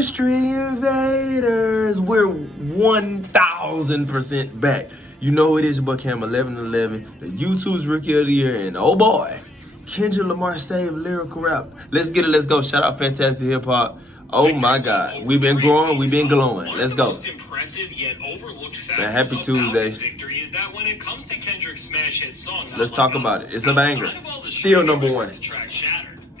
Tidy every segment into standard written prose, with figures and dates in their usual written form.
History Invaders. We're 1,000% back. You know it is your boy Cam 1111, the YouTube's Rookie of the Year, and oh boy, Kendrick Lamar saved lyrical rap. Let's get it, let's go. Shout out Fantastic Hip Hop. Oh my God, we've been growing, we've been glowing. Let's go. Man, happy Tuesday. Is that when it comes to Kendrick's smash hit song, let's talk about it. It's a banger. Still number one.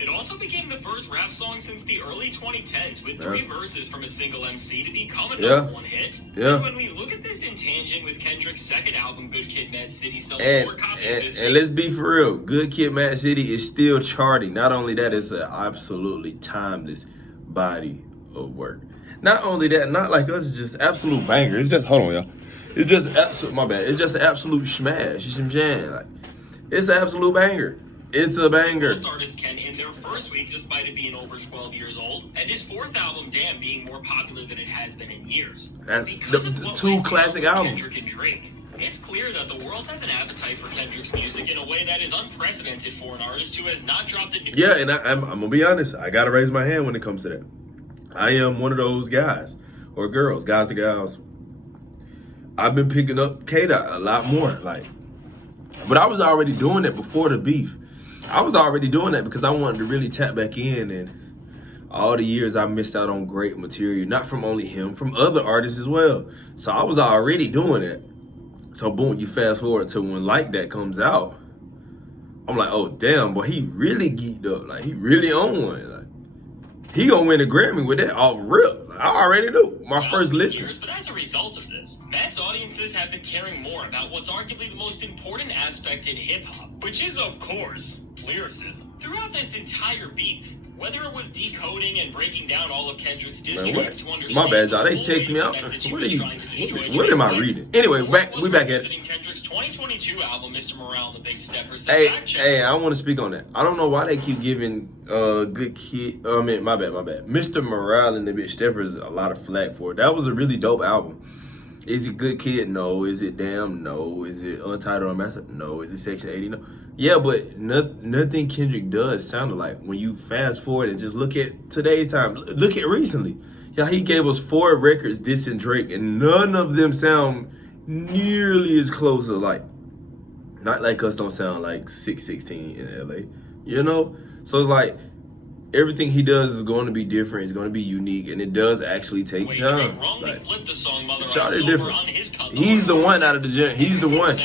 It also became the first rap song since the early 2010s with 3 verses from a single MC to become a number 1 hit. And when we look at this in tangent with Kendrick's second album, Good Kid, Mad City, selling 4 copies this week. And let's be for real, Good Kid, Mad City is still charting. Not only that, it's an absolutely timeless body of work. Not only that, not like us, it's just absolute banger. It's just, hold on, y'all. It's just absolute, my bad. It's just an absolute smash. You see what I'm saying? Like, it's an absolute banger. It's a banger. Most artists can in their first week, despite it being over 12 years old, and his 4th album, Damn, being more popular than it has been in years. That's the 2 classic albums. Kendrick and Drake. It's clear that the world has an appetite for Kendrick's music in a way that is unprecedented for an artist who has not dropped a new. Yeah, and I'm gonna be honest. I gotta raise my hand when it comes to that. I am one of those guys or girls, guys to gals. I've been picking up K-Dot a lot more, like, but I was already doing it before the beef. I was already doing that because I wanted to really tap back in, and all the years I missed out on great material, not from only him, from other artists as well. So I was already doing it. So boom, you fast forward to when Like That comes out. I'm like, oh damn, boy, he really geeked up. Like, he really on one. Like, he gonna win a Grammy with that off rip. Like, I already knew. My first listen. But as a result of this, mass audiences have been caring more about what's arguably the most important aspect in hip-hop, which is, of course, lyricism. Throughout this entire beef, whether it was decoding and breaking down all of Kendrick's diss tracks to understand. My bad, y'all. They text me out. What am I reading? Anyway, we back at it. Kendrick's 2022 album, Mr. Morale and the Big Steppers. Hey, I want to speak on that. I don't know why they keep giving Good Kid. My bad. Mr. Morale and the Big Steppers a lot of flack for it. That was a really dope album. Is it Good Kid? No. Is it Damn? No. Is it Untitled Unmastered? No. Is it Section 80? No. Yeah, but nothing Kendrick does sounded like when you fast forward and just look at today's time. Look at recently. Yeah, he gave us 4 records dissing Drake, and none of them sound nearly as close as like. Not Like Us don't sound like 616 in LA, you know? So it's like everything he does is going to be different. It's going to be unique, and it does actually take time. Like, shot it different. He's the one out of the gen. He's the one.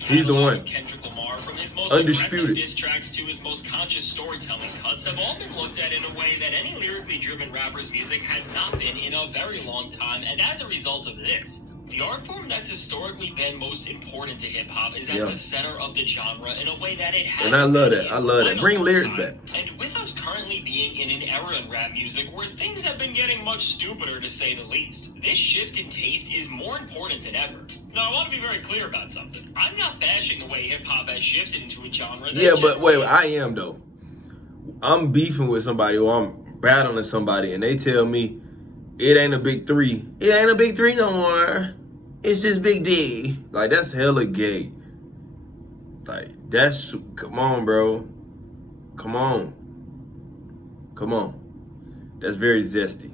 He's the one. Kendrick Lamar, from his most Undisputed diss tracks to his most conscious storytelling cuts, have all been looked at in a way that any lyrically driven rapper's music has not been in a very long time. And as a result of this, the art form that's historically been most important to hip-hop is at the center of the genre in a way that it has. And I love that. I love that. Bring lyrics back. And with us currently being in an era in rap music where things have been getting much stupider, to say the least, this shift in taste is more important than ever. Now, I want to be very clear about something. I'm not bashing the way hip-hop has shifted into a genre that... Yeah, but wait, I am, though. I'm beefing with somebody or I'm battling somebody, and they tell me it ain't a big 3. It ain't a big 3 no more. It's just Big D. Like, that's hella gay. Like, that's... Come on, bro. Come on. That's very zesty.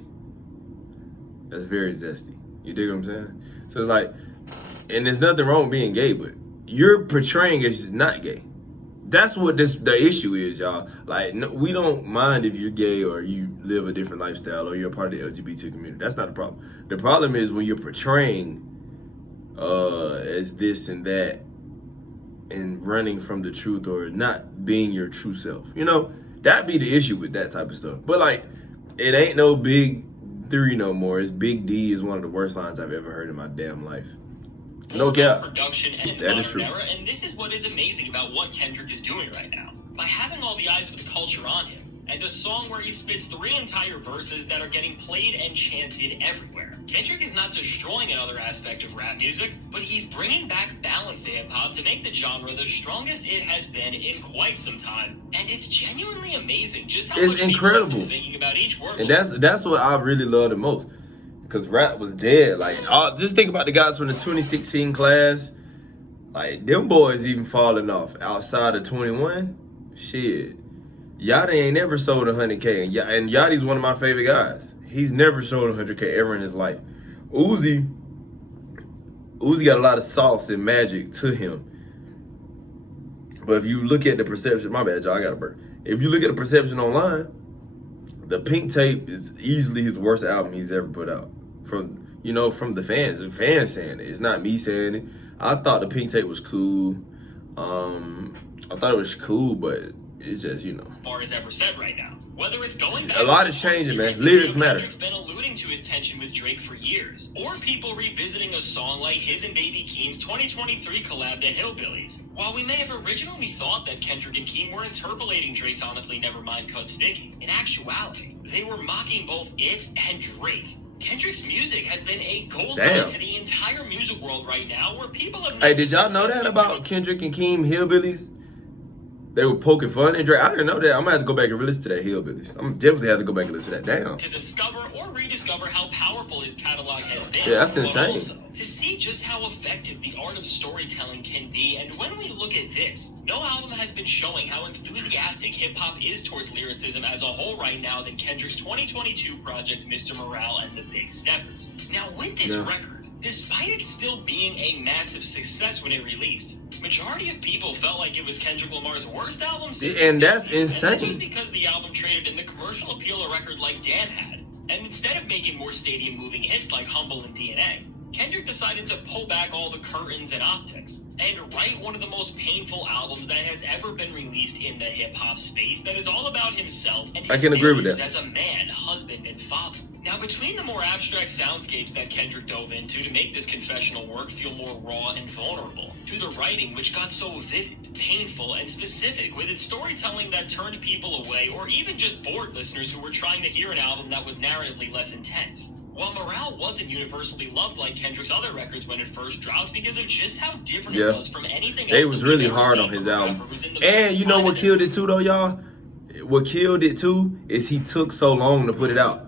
That's very zesty. You dig what I'm saying? So it's like... And there's nothing wrong with being gay, but you're portraying it as not gay. That's what the issue is, y'all. Like, no, we don't mind if you're gay or you live a different lifestyle or you're a part of the LGBT community. That's not the problem. The problem is when you're portraying as this and that and running from the truth or not being your true self. You know, that'd be the issue with that type of stuff. But like, it ain't no Big 3 no more. It's Big D is one of the worst lines I've ever heard in my damn life. No cap. Production and that is true. Era, and this is what is amazing about what Kendrick is doing right now. By having all the eyes of the culture on him, and a song where he spits 3 entire verses that are getting played and chanted everywhere. Kendrick is not destroying another aspect of rap music, but he's bringing back balance to hip-hop to make the genre the strongest it has been in quite some time. And it's genuinely amazing just how much incredible. People are thinking about each word. And that's what I really love the most. Because rap was dead. Like, just think about the guys from the 2016 class. Like, them boys even falling off outside of 21. Shit. Yachty ain't never sold 100K. And Yachty's one of my favorite guys. He's never showed 100K ever in his life. Uzi got a lot of sauce and magic to him. But if you look at the perception, my bad, y'all, I got a burp. If you look at the perception online, the Pink Tape is easily his worst album he's ever put out. From the fans. The fans saying it. It's not me saying it. I thought the Pink Tape was cool. I thought it was cool, but it's just, Lamar has ever said right now. Whether it's going back a lot is changing, man. Lyrics matter. Kendrick's been alluding to his tension with Drake for years, or people revisiting a song like his and Baby Keem's 2023 collab to Hillbillies. While we may have originally thought that Kendrick and Keem were interpolating Drake's Honestly Nevermind cut Sticky, in actuality, they were mocking both it and Drake. Kendrick's music has been a goldmine to the entire music world right now, where people have... Hey, did y'all know that about Kendrick and Keem Hillbillies? They were poking fun at Drake. I didn't know that. I'm gonna have to go back and listen to that Hillbillies. I'm definitely have to go back and listen to that. Damn. To discover or rediscover how powerful his catalog has been. Yeah, that's insane. But also to see just how effective the art of storytelling can be. And when we look at this, no album has been showing how enthusiastic hip-hop is towards lyricism as a whole right now than Kendrick's 2022 project, Mr. Morale and the Big Steppers. Now, with this record, despite it still being a massive success when it released, majority of people felt like it was Kendrick Lamar's worst album since and that's insane. insane. And this was because the album traded in the commercial appeal a record like Damn had. And instead of making more stadium-moving hits like Humble and DNA, Kendrick decided to pull back all the curtains and optics and write one of the most painful albums that has ever been released in the hip-hop space that is all about himself and his failures as a man, husband, and father. Now, between the more abstract soundscapes that Kendrick dove into to make this confessional work feel more raw and vulnerable, to the writing which got so vivid, painful, and specific with its storytelling that turned people away or even just bored listeners who were trying to hear an album that was narratively less intense. While Morale wasn't universally loved like Kendrick's other records when it first dropped because of just how different it was from anything else. They was really hard on his album. And you know what killed it too, though, y'all? What killed it too is he took so long to put it out.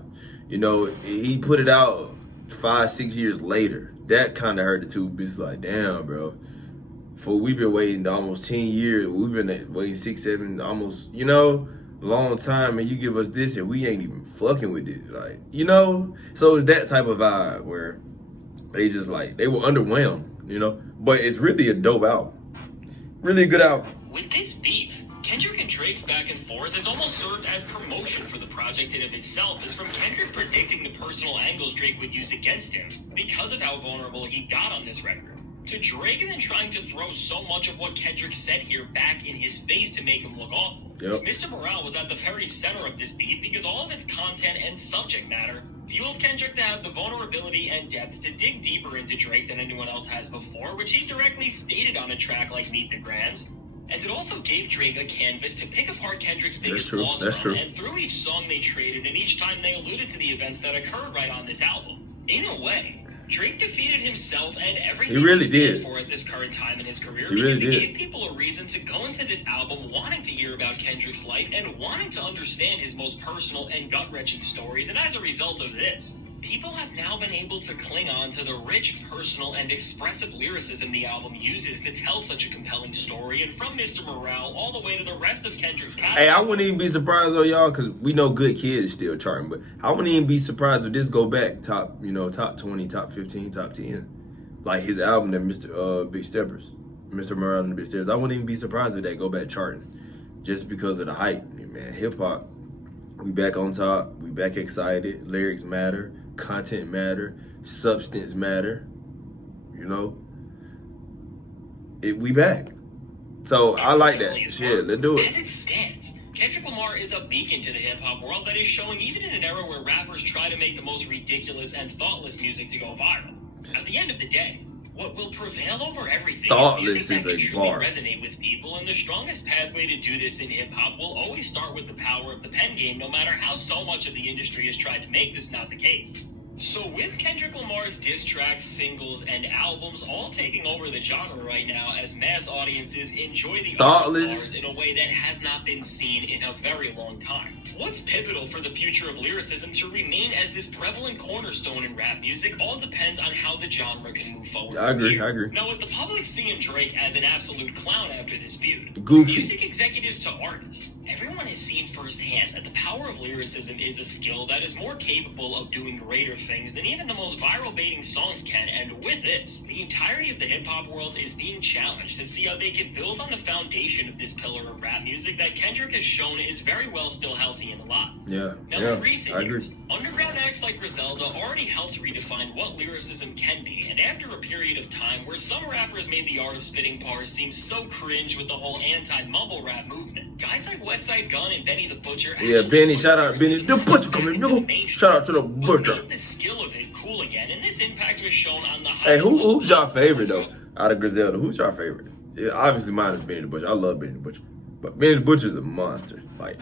He put it out 5-6 years later. That kind of hurt it too. It's like, damn, bro. We've been waiting almost 10 years. We've been waiting 6, 7, almost, long time, and you give us this and we ain't even fucking with it. Like, so it's that type of vibe where they just they were underwhelmed, but it's really a dope album. Really a good album. With this beef, Kendrick and Drake's back and forth has almost served as promotion for the project in of itself, as from Kendrick predicting the personal angles Drake would use against him because of how vulnerable he got on this record, to Drake and then trying to throw so much of what Kendrick said here back in his face to make him look awful. Mr. Morale was at the very center of this beef because all of its content and subject matter fueled Kendrick to have the vulnerability and depth to dig deeper into Drake than anyone else has before, which he directly stated on a track like Meet the Grams. And it also gave Drake a canvas to pick apart Kendrick's biggest flaws from, and through each song they traded and each time they alluded to the events that occurred right on this album. In a way, Drake defeated himself and everything he stands for at this current time in his career because he gave people a reason to go into this album wanting to hear about Kendrick's life and wanting to understand his most personal and gut-wrenching stories. And as a result of this, people have now been able to cling on to the rich, personal, and expressive lyricism the album uses to tell such a compelling story. And from Mr. Morale all the way to the rest of Kendrick's catalog. Hey, I wouldn't even be surprised though, y'all, because we know Good Kid is still charting, but I wouldn't even be surprised if this go back top 20, top 15, top 10. Like his album that Big Steppers, Mr. Morale and the Big Steppers. I wouldn't even be surprised if that go back charting just because of the hype. Man, hip-hop, we back on top, we back excited, lyrics matter. Content matter, substance matter, we back. So I like that. Shit, let's do it. As it stands, Kendrick Lamar is a beacon to the hip-hop world that is showing even in an era where rappers try to make the most ridiculous and thoughtless music to go viral. At the end of the day, what will prevail over everything thoughtless is music that can truly bar. resonate with people, and the strongest pathway to do this in hip-hop will always start with the power of the pen game, no matter how so much of the industry has tried to make this not the case. So with Kendrick Lamar's diss tracks, singles, and albums all taking over the genre right now as mass audiences enjoy the art of bars in a way that has not been seen in a very long time. What's pivotal for the future of lyricism to remain as this prevalent cornerstone in rap music all depends on how the genre can move forward. I agree. Now, with the public seeing Drake as an absolute clown after this feud, Goofy. music executives to artists, Everyone has seen firsthand that the power of lyricism is a skill that is more capable of doing greater things than even the most viral baiting songs can, and with this, the entirety of the hip-hop world is being challenged to see how they can build on the foundation of this pillar of rap music that Kendrick has shown is very well still healthy and alive. Yeah, Now, in recent years, underground acts like Griselda already helped redefine what lyricism can be, and after a period of time where some rappers made the art of spitting bars seem so cringe with the whole anti-mumble rap movement, guys like Westside Gunn and Benny the Butcher. Yeah, Benny, shout out Benny the Butcher coming, no. Shout out to the Butcher. Made the skill of it cool again, and this impact was shown on the Hey, highest who's your level favorite though? Out of Griselda, who's your favorite? Yeah, obviously mine is Benny the Butcher. I love Benny the Butcher, but Benny the Butcher's a monster. Like,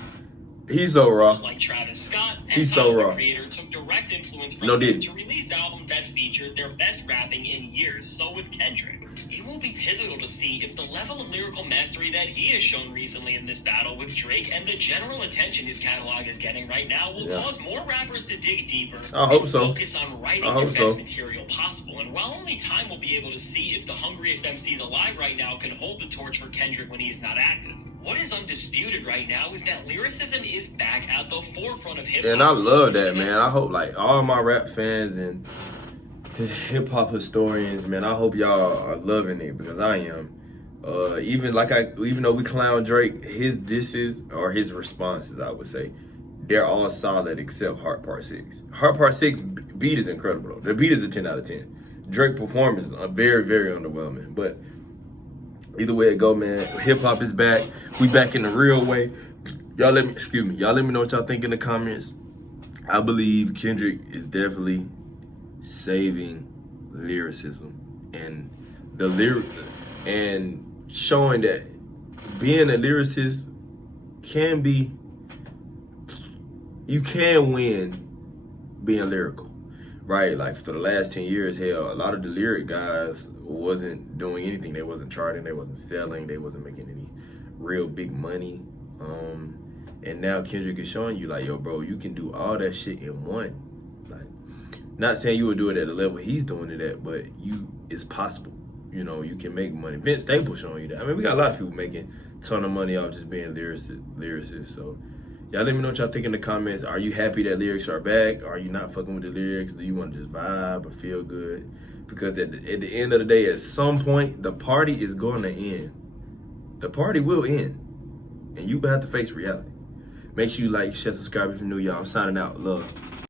he's so raw. Like Travis Scott, and He's so Tyler, raw. the creator, took direct influence from No them did. to release albums that featured their best rapping in years. So with Kendrick, it will be pivotal to see if the level of lyrical mastery that he has shown recently in this battle with Drake and the general attention his catalog is getting right now will cause more rappers to dig deeper I hope and so. focus on writing their best material possible. And while only time will be able to see if the hungriest MCs alive right now can hold the torch for Kendrick when he is not active, what is undisputed right now is that lyricism is back at the forefront of hip-hop. And I love that, man. I hope like all my rap fans and hip hop historians, man, I hope y'all are loving it because I am. Even though we clown Drake, his disses or his responses, I would say, they're all solid except Heart Part 6. Heart Part 6 beat is incredible though. The beat is a 10 out of 10. Drake performance is very, very underwhelming. But either way it go, man, hip hop is back. We back in the real way. Y'all let me know what y'all think in the comments. I believe Kendrick is definitely saving lyricism and and showing that being a lyricist can be, you can win being lyrical, right? Like for the last 10 years, hell, a lot of the lyric guys wasn't doing anything. They wasn't charting, they wasn't selling, they wasn't making any real big money. And now Kendrick is showing you like, yo, bro, you can do all that shit in one. Like, not saying you would do it at the level he's doing it at, but it's possible. You know, you can make money. Vince Staples showing you that. I mean, we got a lot of people making a ton of money off just being lyricists. So, y'all let me know what y'all think in the comments. Are you happy that lyrics are back? Are you not fucking with the lyrics? Do you want to just vibe or feel good? Because at the end of the day, at some point, the party is going to end. The party will end. And you have to face reality. Make sure you like, share, subscribe if you're new, y'all. I'm signing out. Love.